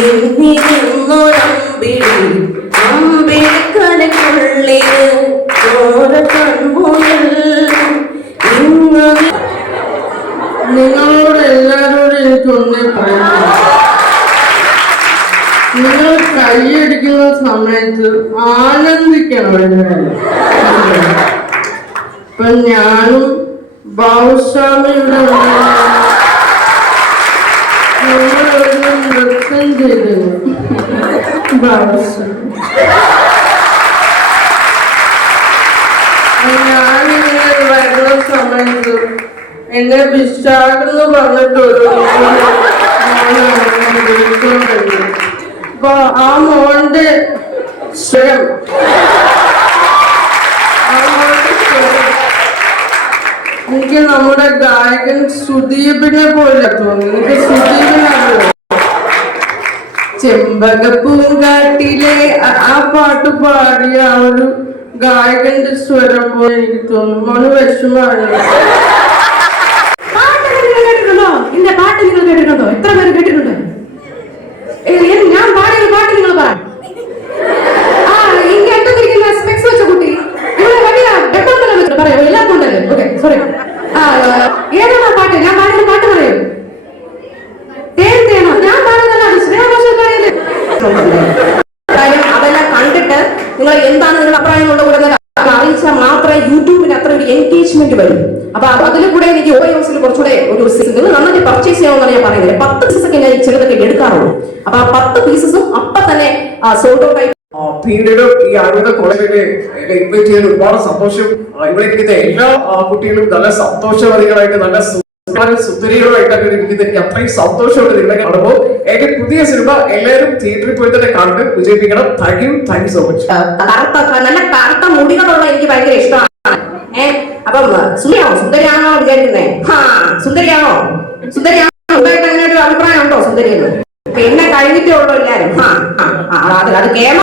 നിന്നൊരമ്പിളി അമ്പിളിക്കലക്കുള്ളില് ഓര കൺമുന്നിൽ നിങ്ങളോട് എല്ലാവരോടും എനിക്കൊന്നേ പറയാം. നിങ്ങൾ കൈയടിക്കുന്ന സമയത്ത് ആനന്ദിക്കണം. ഇപ്പൊ ഞാനും ബാബുസ്വാമിയുടെ നമ്മളൊരു നൃത്തം ചെയ്തിരുന്നു. ബാബുസ്വാമി ഞാനിങ്ങനെ വരുന്ന സമയത്ത് എന്നെ വിശാഖെന്ന് പറഞ്ഞിട്ടൊരു അപ്പൊ ആ മോന്റെ സ്വയം എനിക്ക് നമ്മുടെ ഗായകൻ സുദീപിനെ പോലെ തോന്നുന്നു. എനിക്ക് സുദീപിനാണ് ചെമ്പകപ്പൂങ്കാട്ടിലെ ആ പാട്ട് പാടിയ ആ ഒരു ഗായകന്റെ സ്വരം പോലെ എനിക്ക് തോന്നുന്നു. മോന് വിഷമാണ്. എന്റെ പാട്ട് നിങ്ങൾ കേട്ടിട്ടുണ്ടോ? എത്ര പേര് കേട്ടിട്ടുണ്ട്? ഞാൻ പാടിയ പാട്ട് നിങ്ങൾ പറ. ഇങ്ങനെ എട്ടിരിക്കുന്ന സ്പെക്സ് വെച്ച കുട്ടി ഇവിടെ വലിയ പറയോ? എല്ലാവർക്കും ഉണ്ടല്ലേ? Okay, sorry. ഏതാണ് പാട്ട്? ഞാൻ പാടുന്ന പാട്ട് പറയൂ. തേൻ തേനോ? ഞാൻ പാടുന്നല്ല, ശ്രേയാഘോഷല്ലേ. കാര്യം അതെല്ലാം കണ്ടിട്ട് നിങ്ങൾ എന്താണ് നിങ്ങളുടെ അഭിപ്രായം കൊണ്ടുകൂടുന്നത് അറിയിച്ചാൽ മാത്രമേ യൂട്യൂബിന് അത്ര ഒരു എൻഗേജ്മെന്റ് വരും. അപ്പൊ അതിൽ കൂടെ എനിക്ക് ഓയോസിൽ കുറച്ചുകൂടെ ഒരു നിങ്ങൾ നന്നായിട്ട് പർച്ചേസ് ചെയ്യാമെന്നാണ് ഞാൻ പറയുന്നത്. 10 പീസൊക്കെ ഞാൻ ചിലതൊക്കെ എടുക്കാറുള്ളൂ. അപ്പൊ ആ 10 പീസസും അപ്പൊ തന്നെ സോൾഡ് ഔട്ട് ആയി. പിന്നീട് ഈ ആയുധ കോളേജിലെ ഇൻവൈറ്റ് ചെയ്യാൻ ഒരുപാട് സന്തോഷം. ഇവിടെ ഇരിക്കുന്ന എല്ലാ കുട്ടികളും നല്ല സന്തോഷവതികളായിട്ട് നല്ല സുന്ദരികളുമായിട്ടൊക്കെ ഇരിക്കുന്നത് എനിക്ക് അത്രയും സന്തോഷമുണ്ട് നിങ്ങളെ കാണുമ്പോൾ. എന്റെ പുതിയ സിനിമ എല്ലാവരും തിയേറ്ററിൽ പോയി തന്നെ കണ്ട് വിജയിപ്പിക്കണം. Thank you so much. നല്ല കറുത്ത മുടികളുള്ള എനിക്ക് ഭയങ്കര ഇഷ്ടമാണ്. അപ്പം സുന്ദരിയാണോ വിചാരിക്കുന്നേ? സുന്ദരിയാണോ? സുന്ദരിയാണോ? അങ്ങനെ ഒരു അഭിപ്രായം ഉണ്ടോ സുന്ദരിയെന്ന്? പിന്നെ കഴിഞ്ഞിട്ടേ ഉള്ളൂ എല്ലാരും. അത് കേരളം